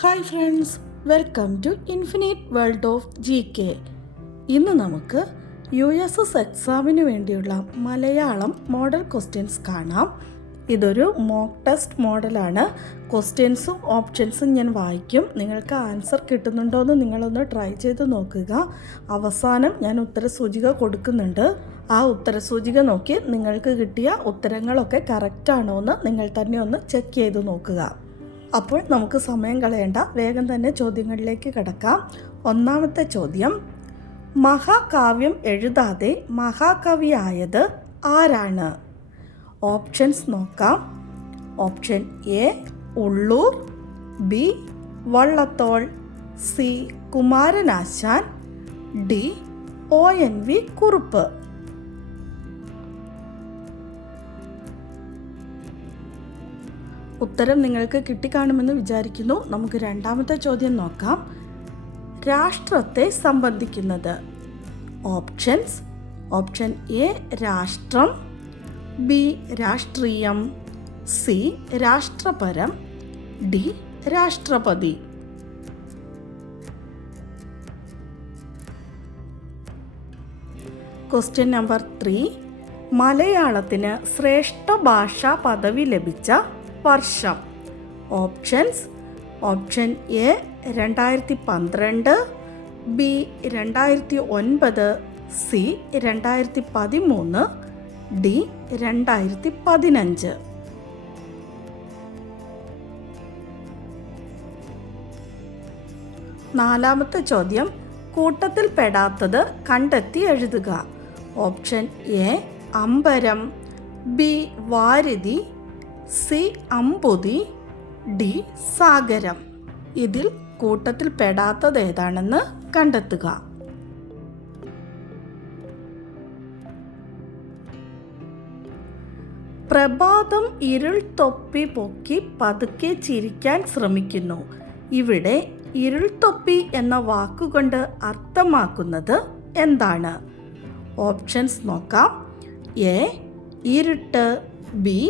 Hi friends, welcome to infinite world of GK. ഇന്ന് നമുക്ക് USS എക്സാമിന് വേണ്ടിയുള്ള മലയാളം മോഡൽ ക്വസ്റ്റ്യൻസ് കാണാം. ഇതൊരു മോക്ക് ടെസ്റ്റ് മോഡലാണ്. ക്വസ്റ്റ്യൻസും ഓപ്ഷൻസും ഞാൻ വായിക്കും. നിങ്ങൾക്ക് ആൻസർ കിട്ടുന്നുണ്ടോ എന്ന് നിങ്ങളൊന്ന് ട്രൈ ചെയ്ത് നോക്കുക. അവസാനം ഞാൻ ഉത്തരസൂചിക കൊടുക്കുന്നുണ്ട്. ആ ഉത്തരസൂചിക നോക്കി നിങ്ങൾക്ക് കിട്ടിയ ഉത്തരങ്ങളൊക്കെ കറക്റ്റാണോ എന്ന് നിങ്ങൾ തന്നെ ഒന്ന് ചെക്ക് ചെയ്ത് നോക്കുക. അപ്പോൾ നമുക്ക് സമയം കളയേണ്ട, വേഗം തന്നെ ചോദ്യങ്ങളിലേക്ക് കടക്കാം. ഒന്നാമത്തെ ചോദ്യം, മഹാകാവ്യം എഴുതാതെ മഹാകവിയായത് ആരാണ്? ഓപ്ഷൻസ് നോക്കാം. Option A Ulloor, B Vallathol, C Kumaranasan, D ONV Kurup. ഉത്തരം നിങ്ങൾക്ക് കിട്ടിക്കാണുമെന്ന് വിചാരിക്കുന്നു. നമുക്ക് രണ്ടാമത്തെ ചോദ്യം നോക്കാം. രാഷ്ട്രത്തെ സംബന്ധിക്കുന്നത്. ഓപ്ഷൻസ്. ഓപ്ഷൻ എ രാഷ്ട്രം, ബി രാഷ്ട്രീയം, സി രാഷ്ട്രപരം, ഡി രാഷ്ട്രപതി. ക്വസ്റ്റ്യൻ നമ്പർ 3, മലയാളത്തിന് ശ്രേഷ്ഠ ഭാഷാ പദവി ലഭിച്ച വർഷം. Options. Option A 2012, B 2009, C 2013, D 2015. നാലാമത്തെ ചോദ്യം, കൂട്ടത്തിൽ പെടാത്തത് കണ്ടെത്തി എഴുതുക. ഓപ്ഷൻ എ അമ്പരം, ബി വാരിധി, സി അമ്പുതി, ഡി സാഗരം. ഇതിൽ കൂട്ടത്തിൽ പെടാത്തത് ഏതാണെന്ന് കണ്ടെത്തുക. പ്രഭാതം ഇരുൾ തൊപ്പി പൊക്കി പതുക്കെ ചിരിക്കാൻ ശ്രമിക്കുന്നു. ഇവിടെ ഇരുൾ തൊപ്പി എന്ന വാക്കുകൊണ്ട് അർത്ഥമാക്കുന്നത് എന്താണ്? ഓപ്ഷൻസ് നോക്കാം. എ ഇരുട്ട്, ബി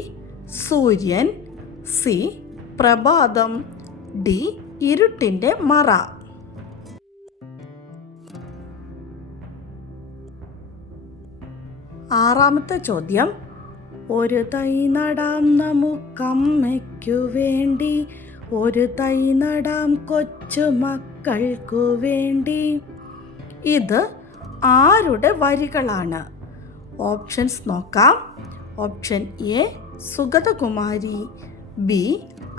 സൂര്യൻ, സി പ്രഭാതം, ഡി ഇരുട്ടിൻ്റെ മറ. ആറാമത്തെ ചോദ്യം, ഒരു തൈ നടാം നമുക്കമ്മയ്ക്കു വേണ്ടി, ഒരു തൈ നടാം കൊച്ചു മക്കൾക്കു വേണ്ടി. ഇത് ആരുടെ വരികളാണ്? ഓപ്ഷൻസ് നോക്കാം. Option A Sugathakumari, B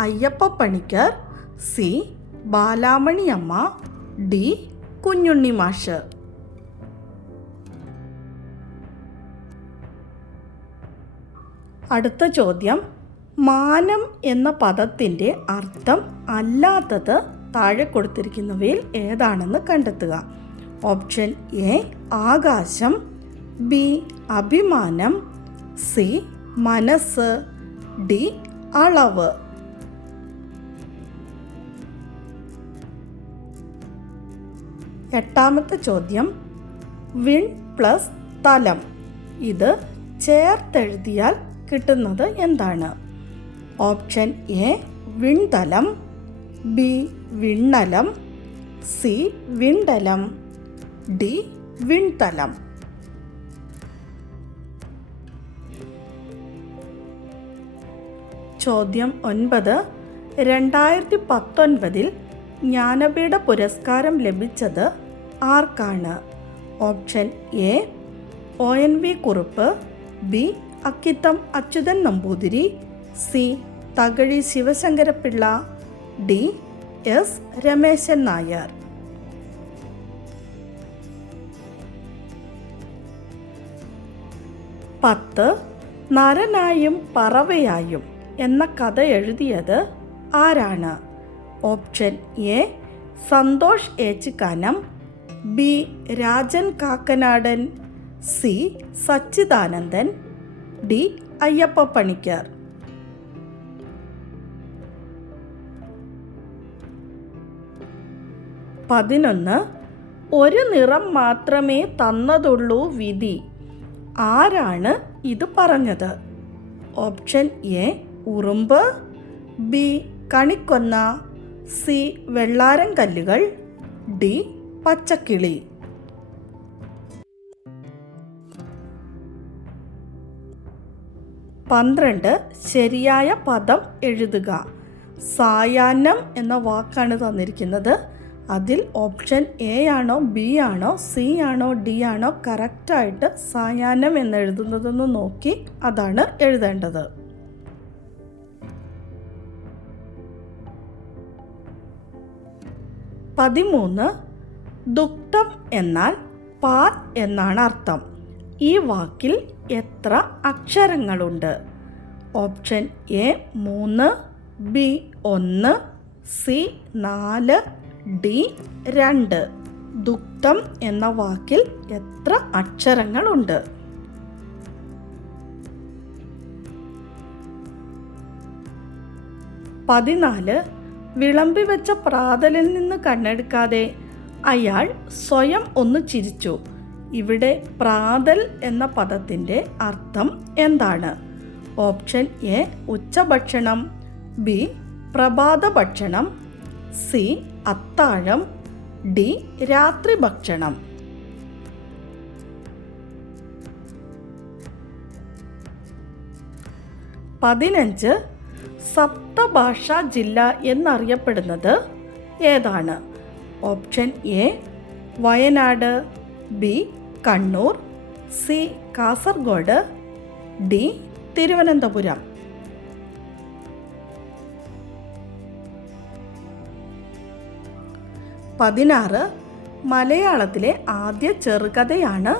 Ayyappa Panicker, C Balamaniamma, D Kunjunni മാഷ്. അടുത്ത ചോദ്യം, മാനം എന്ന പദത്തിൻ്റെ അർത്ഥം അല്ലാത്തത് താഴെ കൊടുത്തിരിക്കുന്നവയിൽ ഏതാണെന്ന് കണ്ടെത്തുക. ഓപ്ഷൻ എ ആകാശം, ബി അഭിമാനം, സി മനസ്സ്, ഡി അളവ്. എട്ടാമത്തെ ചോദ്യം, വിൺ പ്ലസ് തലം, ഇത് ചേർത്തെഴുതിയാൽ കിട്ടുന്നത് എന്താണ്? ഓപ്ഷൻ എ വിൺതലം, ബി വിണ്ണലം, സി വിണ്ടലം, ഡി വിൺതലം. ചോദ്യം 9, 2019 ജ്ഞാനപീഠ പുരസ്കാരം ലഭിച്ചത് ആർക്കാണ്? Option A ONV Kurup, B Akkitham Achuthan Namboothiri, C Thakazhi Sivasankara Pillai, D S Rameshan Nair. പത്ത്, നരനായും പറവയായും എന്ന കഥ എഴുതിയത് ആരാണ്? Option A Santhosh Echikkanam, B Rajan Kakkanadan, C Satchidanandan, D Ayyappa Panicker. 11, ഒരു നിറം മാത്രമേ തന്നതുള്ളൂ വിധി, ആരാണ് ഇത് പറഞ്ഞത്? ഓപ്ഷൻ എ ഉറുമ്പ്, ബി കണിക്കൊന്ന, സി വെള്ളാരം കല്ലുകൾ, ഡി പച്ചക്കിളി. 12 ശരിയായ പദം എഴുതുക. സായാഹ്നം എന്ന വാക്കാണ് തന്നിരിക്കുന്നത്. അതിൽ ഓപ്ഷൻ എ ആണോ ബി ആണോ സി ആണോ ഡി ആണോ കറക്റ്റായിട്ട് സായാഹ്നം എന്ന് എഴുതുന്നതെന്ന് നോക്കി അതാണ് എഴുതേണ്ടത്. 13 ദുക്തം എന്നാൽ പാൽ എന്നാണ് അർത്ഥം. ഈ വാക്കിൽ എത്ര അക്ഷരങ്ങളുണ്ട്? Option A 3, B 1, C 4, D 2. ദുക്തം എന്ന വാക്കിൽ എത്ര അക്ഷരങ്ങളുണ്ട്? വിളമ്പി വെച്ച പ്രാതലിൽ നിന്ന് കണ്ണെടുക്കാതെ അയാൾ സ്വയം ഒന്ന് ചിരിച്ചു. ഇവിടെ പ്രാതൽ എന്ന പദത്തിൻ്റെ അർത്ഥം എന്താണ്? ഓപ്ഷൻ എ ഉച്ചഭക്ഷണം, ബി പ്രഭാത ഭക്ഷണം, സി അത്താഴം, ഡി രാത്രി ഭക്ഷണം. 15 സപ്തഭാഷാ ജില്ല എന്നറിയപ്പെടുന്നത് ഏതാണ്? Option A Wayanad, B Kannur, C Kasaragod, D Thiruvananthapuram. 16 മലയാളത്തിലെ ആദ്യ ചെറുകഥയാണ്.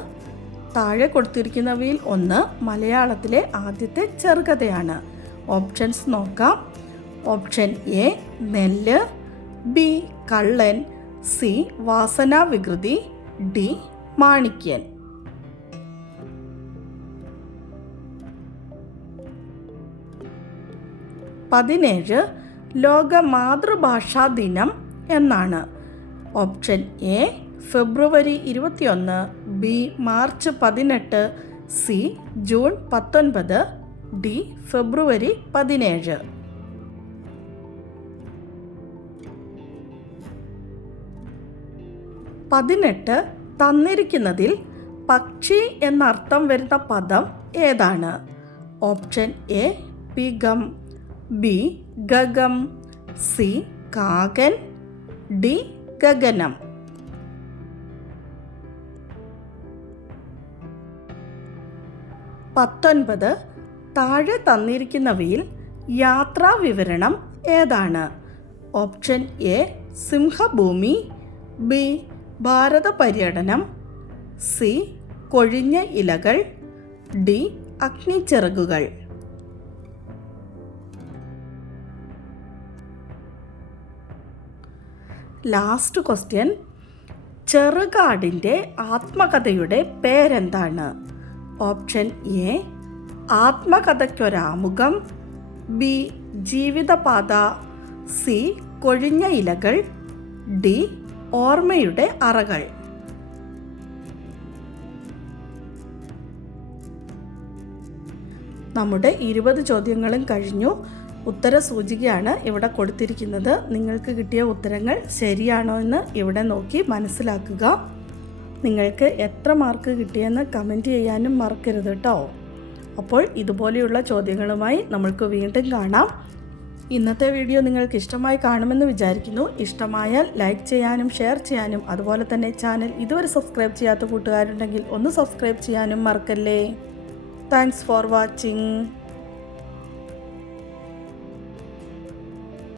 താഴെ കൊടുത്തിരിക്കുന്നവയിൽ ഒന്ന് മലയാളത്തിലെ ആദ്യത്തെ ചെറുകഥയാണ്. ഓപ്ഷൻസ് നോക്കാം. ഓപ്ഷൻ എ നെല്ല്, ബി കള്ളൻ, സി വാസനാവികൃതി, ഡി മാണിക്യൻ. 17 ലോക മാതൃഭാഷാ ദിനം എന്നാണ്. ഓപ്ഷൻ എ ഫെബ്രുവരി 21, ബി മാർച്ച് 18, സി ജൂൺ 19, ഡി ഫെബ്രുവരി 17. 18 തന്നിരിക്കുന്നതിൽ പക്ഷി എന്നർത്ഥം വരുന്ന പദം ഏതാണ്? ഓപ്ഷൻ എ പികം, ബി ഗഗം, സി കാകൻ, ഡി ഗഗനം. 19 താഴെ തന്നിരിക്കുന്നവയിൽ യാത്രാ വിവരണം ഏതാണ്? ഓപ്ഷൻ എ സിംഹഭൂമി, ബി ഭാരത പര്യടനം, സി കൊഴിഞ്ഞ ഇലകൾ, ഡി അഗ്നിച്ചിറകുകൾ. Last question. ചെറുകാടിൻ്റെ ആത്മകഥയുടെ പേരെന്താണ്? ഓപ്ഷൻ എ ആത്മകഥയ്ക്കൊരാമുഖം, ബി ജീവിതപാത, സി കൊഴിഞ്ഞ ഇലകൾ, ഡി ഓർമ്മയുടെ അറകൾ. നമ്മുടെ 20 ചോദ്യങ്ങളും കഴിഞ്ഞു. ഉത്തര സൂചികയാണ് ഇവിടെ കൊടുത്തിരിക്കുന്നത്. നിങ്ങൾക്ക് കിട്ടിയ ഉത്തരങ്ങൾ ശരിയാണോ എന്ന് ഇവിടെ നോക്കി മനസ്സിലാക്കുക. നിങ്ങൾക്ക് എത്ര മാർക്ക് കിട്ടിയെന്ന് കമൻറ്റ് ചെയ്യാനും മറക്കരുത് കേട്ടോ. അപ്പോൾ ഇതുപോലെയുള്ള ചോദ്യങ്ങളുമായി നമ്മൾക്ക് വീണ്ടും കാണാം. ഇന്നത്തെ വീഡിയോ നിങ്ങൾക്ക് ഇഷ്ടമായി കാണുമെന്ന് വിചാരിക്കുന്നു. ഇഷ്ടമായാൽ ലൈക്ക് ചെയ്യാനും ഷെയർ ചെയ്യാനും അതുപോലെ തന്നെ ചാനൽ ഇതുവരെ സബ്സ്ക്രൈബ് ചെയ്യാത്ത കൂട്ടുകാരുണ്ടെങ്കിൽ ഒന്ന് സബ്സ്ക്രൈബ് ചെയ്യാനും മറക്കല്ലേ. Thanks for watching.